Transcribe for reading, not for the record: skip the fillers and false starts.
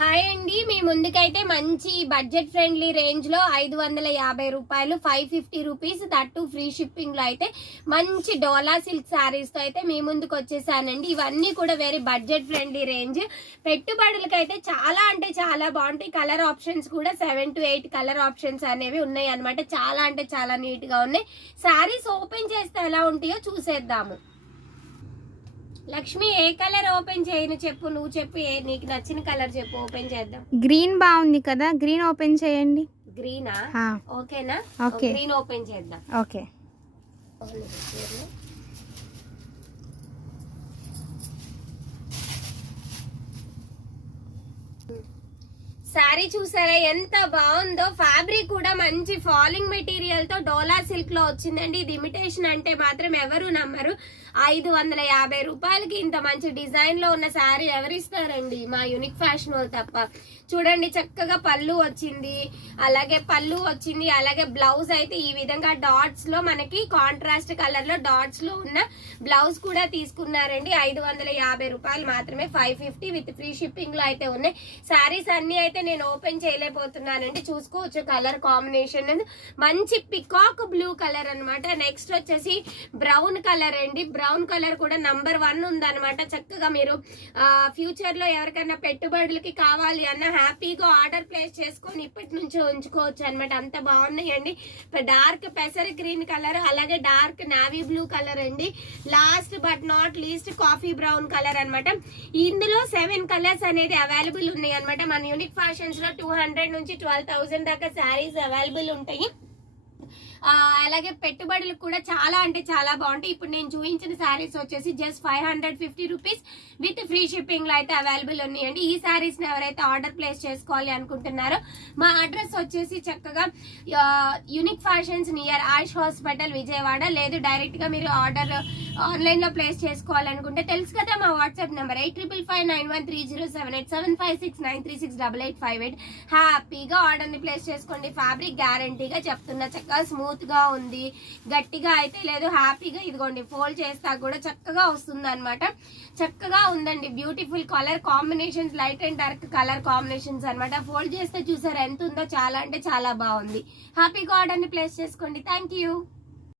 Hi అండి, మీ ముందుకైతే మంచి బడ్జెట్ ఫ్రెండ్లీ రేంజ్ లో 550 రూపాయలు 550 రూపీస్ దట్టు ఫ్రీ షిప్పింగ్ లో అయితే మంచి డోలా సిల్క్ శారీస్ తో అయితే మీ ముందుకు వచ్చేసానండి. ఇవన్నీ కూడా వెరీ బడ్జెట్ ఫ్రెండ్లీ రేంజ్. పెట్టుబడులకైతే చాలా అంటే చాలా బాగుంటాయి. కలర్ ఆప్షన్స్ కూడా 7 to 8 కలర్ ఆప్షన్స్ అనేవి ఉన్నాయి అనమాట. చాలా అంటే చాలా నీట్ గా ఉన్నాయి. శారీస్ ఓపెన్ చేస్తే ఎలా ఉంటాయో చూసేద్దాము. లక్ష్మి, ఏ కలర్ ఓపెన్ చేయను చెప్పు, నువ్వు చెప్పు, నీకు నచ్చిన కలర్ చెప్పు, ఓపెన్ చేద్దాం. గ్రీన్ బాగుంది కదా, గ్రీన్ ఓపెన్ చేయండి. గ్రీనా? ఓకేనా? ఓకే, గ్రీన్ ఓపెన్ చేద్దాం. ఓకే. శారీ చూసారా ఎంత బాగుందో. ఫ్యాబ్రిక్ కూడా మంచి ఫాలింగ్ మెటీరియల్ తో డోలా సిల్క్ లో వచ్చిందండి. ఇది ఇమిటేషన్ అంటే మాత్రం ఎవరు నమ్మరు. 550 రూపాయలకి ఇంత మంచి డిజైన్ లో ఉన్న శారీ ఎవరిస్తారండి? మా యూనిక్ ఫ్యాషన్ వాళ్ళు తప్ప. చూడండి, చక్కగా పళ్ళు వచ్చింది, అలాగే బ్లౌజ్ అయితే ఈ విధంగా డాట్స్ లో మనకి కాంట్రాస్ట్ కలర్ లో డాట్స్ లో ఉన్న బ్లౌజ్ కూడా తీసుకున్నారండి. 550 రూపాయలు మాత్రమే, 550 విత్ ఫ్రీ షిప్పింగ్ లో అయితే ఉన్నాయి. శారీస్ అన్ని అయితే నేను ఓపెన్ చేయలేకపోతున్నానండి. చూసుకోవచ్చు కలర్ కాంబినేషన్ మంచి పికాక్ బ్లూ కలర్ అన్నమాట. నెక్స్ట్ వచ్చేసి బ్రౌన్ కలర్ అండి. బ్రౌన్ కలర్ కూడా నంబర్ 1 ఉందన్నమాట. చక్కగా మీరు ఫ్యూచర్ లో ఎవరికైనా పెట్టుబడులకి కావాలి అన్న హ్యాపీగా ఆర్డర్ ప్లేస్ చేసుకొని ఇప్పటి నుంచి ఉంచుకోవచ్చు అనమాట. అంత బాగున్నాయండి. డార్క్ పెసర్ గ్రీన్ కలర్, అలాగే డార్క్ నావీ బ్లూ కలర్ అండి. Last but not least coffee brown colour అనమాట. ఇందులో 7 కలర్స్ అనేది అవైలబుల్ ఉన్నాయి అనమాట. మన యూనిక్ ఫ్యాషన్స్ లో 200 నుంచి 12,000 దాకా శారీస్ అవైలబుల్ ఉంటాయి. అలాగే పెట్టుబడులు కూడా చాలా అంటే చాలా బాగుంటాయి. ఇప్పుడు నేను చూపించిన శారీస్ వచ్చేసి just 550 rupees with free shipping లో అయితే అవైలబుల్ ఉన్నాయండి. ఈ శారీస్ ని ఎవరైతే ఆర్డర్ ప్లేస్ చేసుకోవాలి అనుకుంటున్నారో మా అడ్రస్ వచ్చేసి చక్కగా యూనిక్ ఫ్యాషన్స్ నియర్ ఆయుష్ హాస్పిటల్ విజయవాడ. లేదు డైరెక్ట్ గా మీరు ఆర్డర్ ఆన్లైన్ లో ప్లేస్ చేసుకోవాలనుకుంటే తెలుసు కదా మా వాట్సాప్ నెంబర్ 8555913078 7569368858. హ్యాపీగా ఆర్డర్ ని ప్లేస్ చేసుకోండి. ఫ్యాబ్రిక్ గ్యారంటీగా చెప్తున్నా, చక్కగా స్మూత్ గా ఉంది, గట్టిగా అయితే లేదు. హ్యాపీగా ఇదిగోండి ఫోల్డ్ చేస్తా కూడా చక్కగా వస్తుంది అనమాట. చక్కగా ఉందండి. Beautiful colour combinations, light and dark colour combinations అనమాట. ఫోల్డ్ చేస్తే చూసారు ఎంత ఉందో, చాలా అంటే చాలా బాగుంది. హ్యాపీగా ఆర్డర్ ని ప్లేస్ చేసుకోండి. Thank you.